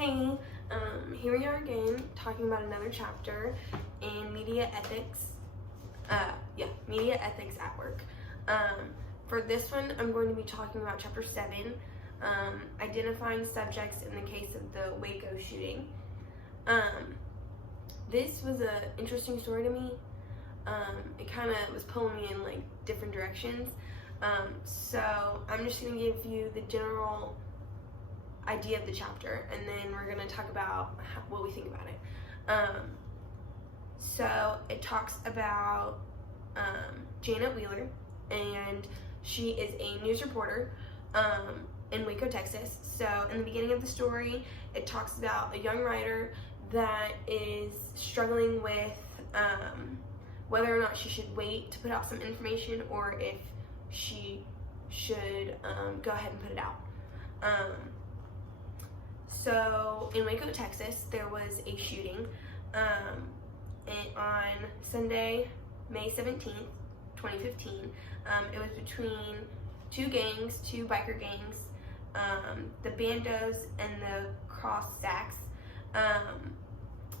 Hey, here we are again talking about another chapter in media ethics. Media ethics at work. For this one, I'm going to be talking about chapter 7, identifying subjects in the case of the Waco shooting. This was an interesting story to me. It kind of was pulling me in like different directions. So I'm just going to give you the general idea of the chapter, and then we're going to talk about what we think about it. So it talks about Janet Wheeler, and she is a news reporter in Waco, Texas. So in the beginning of the story, it talks about a young writer that is struggling with whether or not she should wait to put out some information or if she should go ahead and put it out. So in Waco, Texas, there was a shooting on Sunday, May 17th, 2015. It was between two biker gangs, the Bandos and the Cossacks.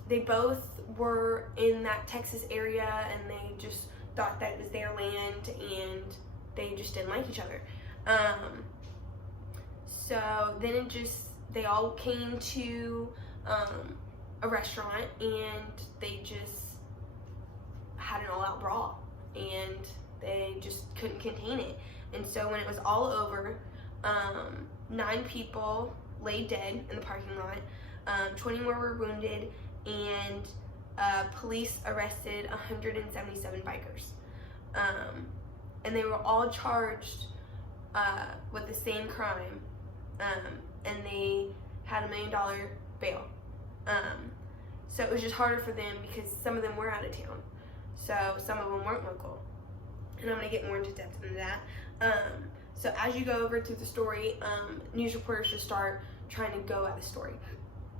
They both were in that Texas area, and they just thought that it was their land, and they just didn't like each other. So then they all came to a restaurant, and they just had an all-out brawl, and they just couldn't contain it. And so when it was all over, 9 people lay dead in the parking lot, 20 more were wounded, and police arrested 177 bikers. And they were all charged with the same crime, and they had $1 million bail. So it was just harder for them because some of them were out of town, so some of them weren't local. And I'm going to get more into depth into that. So as you go over through the story, news reporters just start trying to go at the story,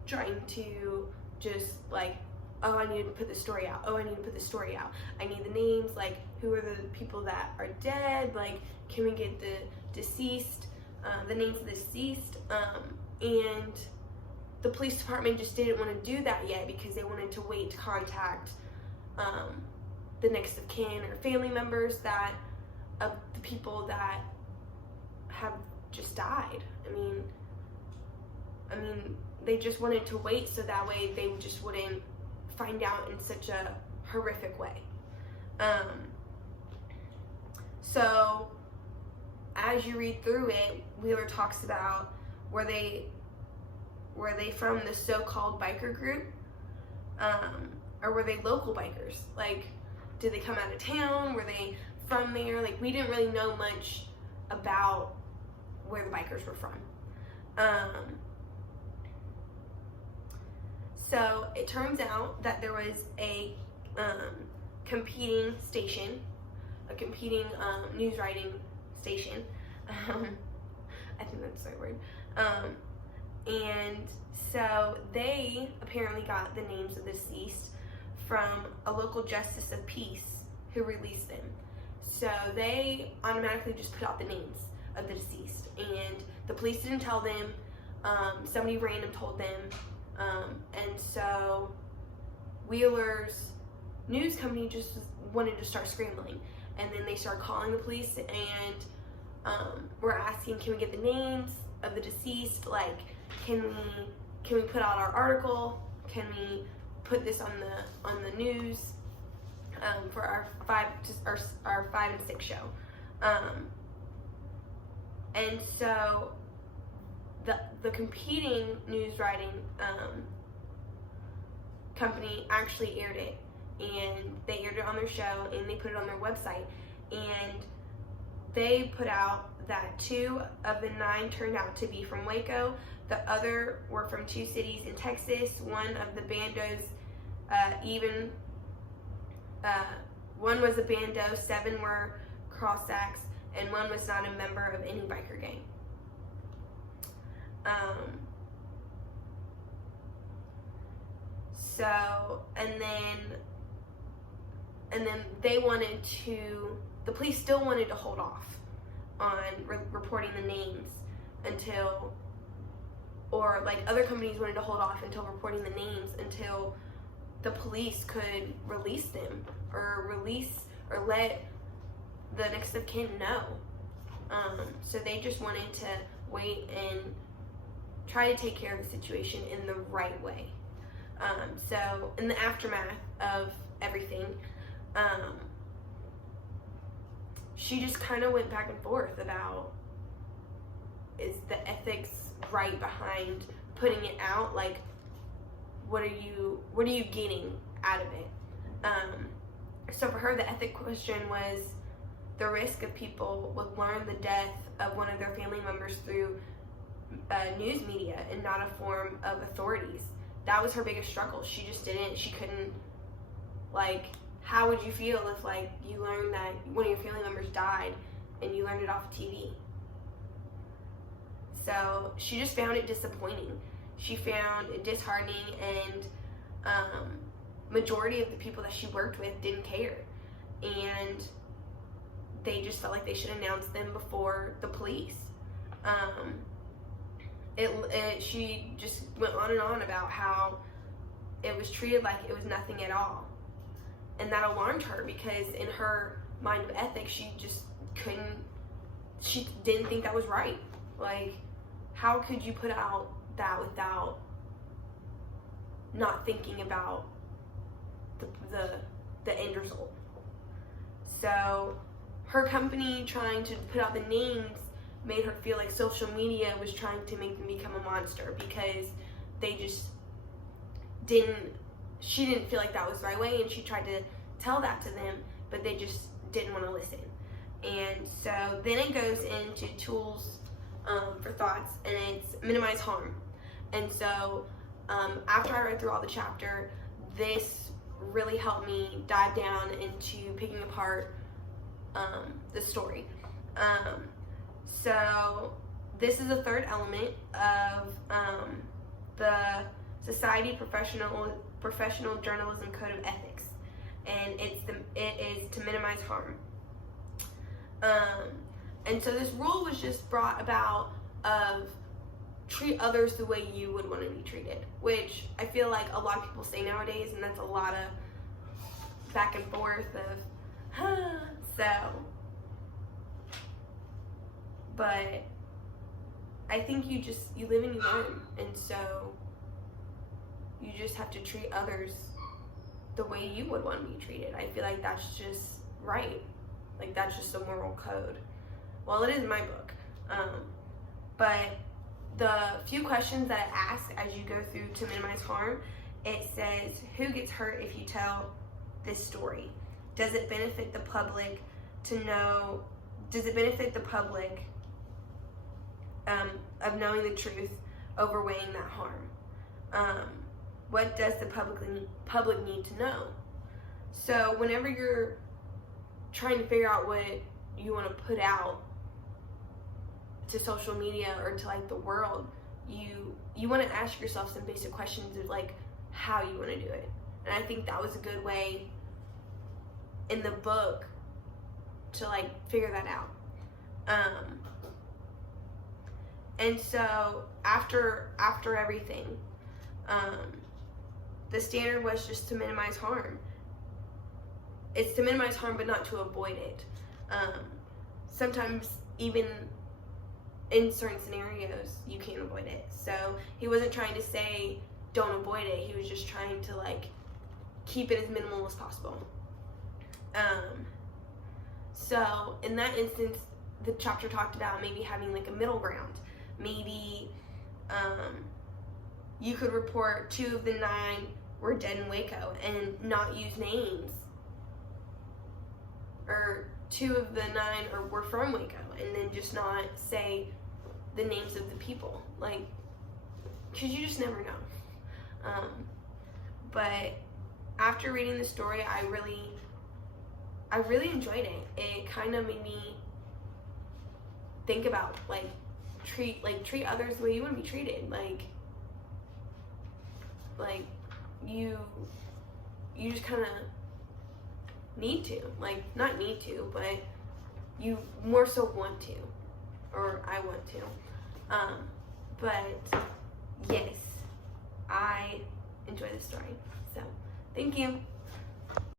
trying to just like, oh, I need to put this story out. Oh, I need to put this story out. I need the names, like who are the people that are dead? Like, can we get the deceased, the names of the deceased? And the police department just didn't want to do that yet because they wanted to wait to contact the next of kin or family members of the people that have just died. I mean, they just wanted to wait so that way they just wouldn't find out in such a horrific way. So as you read through it, Wheeler talks about were they from the so-called biker group, or were they local bikers? Like, did they come out of town? Were they from there? Like, we didn't really know much about where the bikers were from. So it turns out that there was a competing station, a competing news writing station. I think that's the right word. And so they apparently got the names of the deceased from a local justice of peace who released them. So they automatically just put out the names of the deceased, and the police didn't tell them. Somebody random told them. And so Wheeler's news company just wanted to start scrambling, and then they started calling the police and were asking, can we get the names of the deceased? Like, can we put out our article? Can we put this on the news for our 5 and 6 show? And so the competing news writing company actually aired it, and they aired it on their show, and they put it on their website, and they put out that 2 of the 9 turned out to be from Waco. The other were from 2 cities in Texas. One of the Bandos, one was a Bando, 7 were Cossacks, and 1 was not a member of any biker gang. So, and then the police still wanted to hold off on reporting the names until or like other companies wanted to hold off until reporting the names until the police could release them or let the next of kin know. So they just wanted to wait and try to take care of the situation in the right way. So in the aftermath of everything, she just kind of went back and forth about, is the ethics right behind putting it out? Like, what are you getting out of it? So for her, the ethic question was the risk of people would learn the death of one of their family members through news media and not a form of authorities. That was her biggest struggle. She couldn't, like, how would you feel if, like, you learned that one of your family members died and you learned it off of TV? So she just found it disappointing. She found it disheartening, and majority of the people that she worked with didn't care. And they just felt like they should announce them before the police. She just went on and on about how it was treated like it was nothing at all. And that alarmed her, because in her mind of ethics, she didn't think that was right. Like, how could you put out that without not thinking about the end result? So her company trying to put out the names made her feel like social media was trying to make them become a monster, because she didn't feel like that was the right way, and she tried to tell that to them, but they just didn't want to listen. And so then it goes into tools for thoughts, and it's minimize harm. And so after I read through all the chapter, this really helped me dive down into picking apart the story. So this is the third element of the Society Professional Journalism Code of Ethics, and it is to minimize harm. And so this rule was just brought about of treat others the way you would want to be treated, which I feel like a lot of people say nowadays, and that's a lot of back and forth of, but I think you live and you learn, and so you just have to treat others the way you would want to be treated. I feel like that's just right. Like, that's just a moral code. Well, it is in my book. But the few questions that it asks as you go through to minimize harm, it says, who gets hurt if you tell this story? Does it benefit the public to know? Does it benefit the public of knowing the truth, overweighing that harm? What does the public need to know? So whenever you're trying to figure out what you want to put out to social media or to, like, the world, you want to ask yourself some basic questions of, like, how you want to do it. And I think that was a good way in the book to, like, figure that out. And so after everything, the standard was just to minimize harm. It's to minimize harm, but not to avoid it. Sometimes even in certain scenarios, you can't avoid it. So he wasn't trying to say don't avoid it. He was just trying to, like, keep it as minimal as possible. So in that instance, the chapter talked about maybe having, like, a middle ground. Maybe you could report 2 of the 9 were dead in Waco and not use names. Or 2 of the 9 were from Waco, and then just not say the names of the people, like, because you just never know. But after reading the story, I really enjoyed it. It kind of made me think about, like, treat others the way you want to be treated. Like you just kind of need to, like, not need to, but you more so want to, or I want to. But yes, I enjoy this story. So, thank you.